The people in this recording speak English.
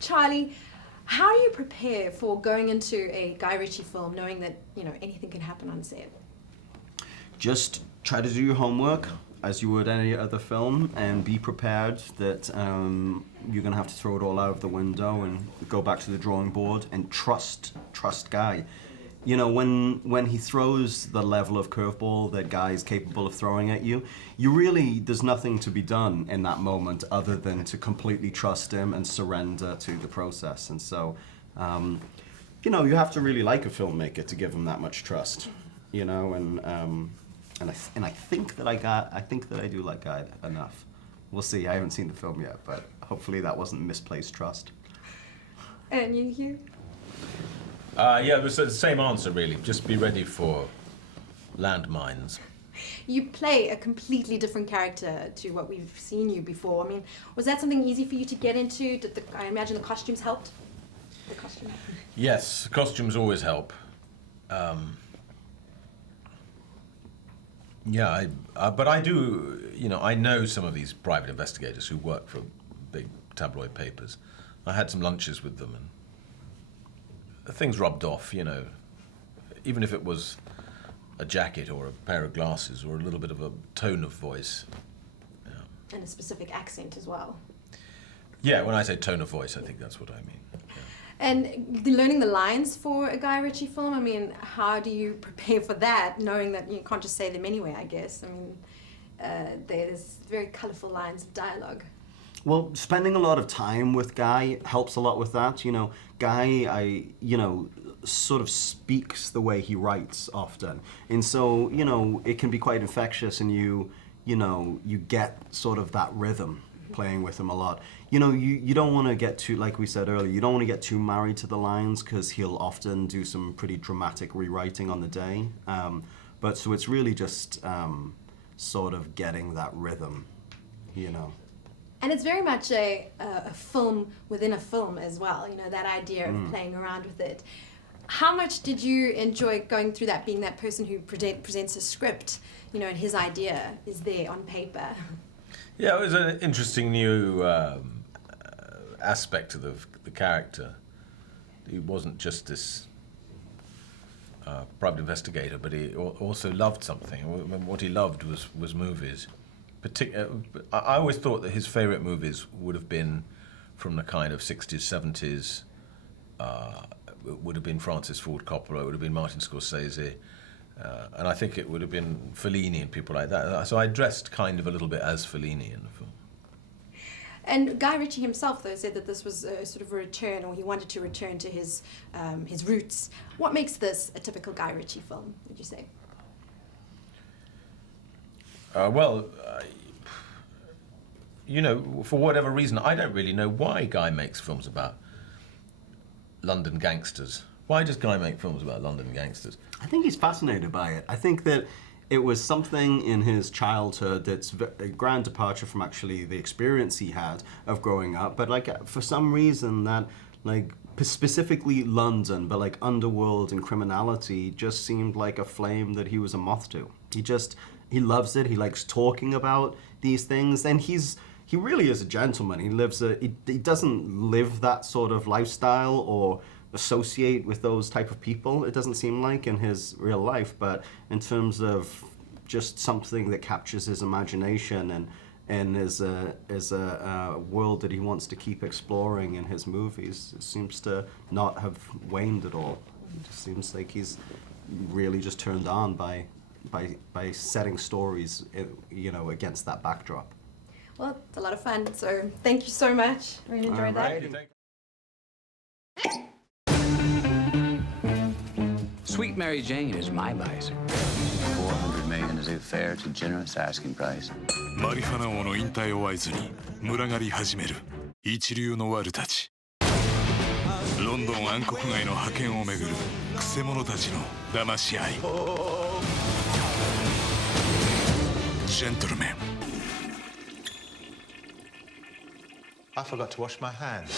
Charlie, how do you prepare for going into a Guy Ritchie film knowing that, anything can happen on set? Just try to do your homework as you would any other film and be prepared that you're going to have to throw it all out of the window and go back to the drawing board and trust Guy. When he throws the level of curveball that Guy is capable of throwing at you, there's nothing to be done in that moment other than to completely trust him and surrender to the process. And so, you have to really like a filmmaker to give him that much trust, and I think that I do like Guy enough. We'll see. I haven't seen the film yet, but hopefully that wasn't misplaced trust. And you, Hugh? Yeah, it was the same answer, really. Just be ready for landmines. You play a completely different character to what we've seen you before. I mean, was that something easy for you to get into? I imagine the costumes helped? The costume? Yes, costumes always help. Yeah, but I do, I know some of these private investigators who work for big tabloid papers. I had some lunches with them and things rubbed off, even if it was a jacket or a pair of glasses or a little bit of a tone of voice. Yeah. And a specific accent as well. Yeah, when I say tone of voice, I think that's what I mean. Yeah. And learning the lines for a Guy Ritchie film, I mean, how do you prepare for that, knowing that you can't just say them anyway, I guess? I mean, there's very colourful lines of dialogue. Well, spending a lot of time with Guy helps a lot with that. Guy, sort of speaks the way he writes often. And so, it can be quite infectious and you get sort of that rhythm playing with him a lot. You don't want to get too, like we said earlier, you don't want to get too married to the lines because he'll often do some pretty dramatic rewriting on the day. So it's really just sort of getting that rhythm, And it's very much a film within a film as well, that idea of playing around with it. How much did you enjoy going through that, being that person who presents a script, and his idea is there on paper? Yeah, it was an interesting new aspect of the character. He wasn't just this private investigator, but he also loved something. What he loved was movies. I always thought that his favourite movies would have been from the kind of 60s, 70s. It would have been Francis Ford Coppola, it would have been Martin Scorsese, and I think it would have been Fellini and people like that. So I dressed kind of a little bit as Fellini in the film. And Guy Ritchie himself, though, said that this was sort of a return, or he wanted to return to his roots. What makes this a typical Guy Ritchie film, would you say? For whatever reason, I don't really know why Guy makes films about London gangsters. Why does Guy make films about London gangsters? I think he's fascinated by it. I think that it was something in his childhood that's a grand departure from actually the experience he had of growing up. But for some reason that specifically London, but underworld and criminality just seemed like a flame that he was a moth to. He loves it. He likes talking about these things, and he really is a gentleman. He doesn't live that sort of lifestyle or associate with those type of people. It doesn't seem like in his real life, but in terms of just something that captures his imagination and is a world that he wants to keep exploring in his movies, it seems to not have waned at all. It just seems like he's really just turned on by setting stories, against that backdrop. Well, it's a lot of fun, so thank you so much. Really enjoyed that. Sweet Mary Jane is my bicycle. 400 million is a fair to generous asking price. マリファナ王の引退を合図に群がり始める一流のワルたち。ロンドン暗黒街の覇権をめぐるクセ者たちの騙し合い。Gentlemen. I forgot to wash my hands.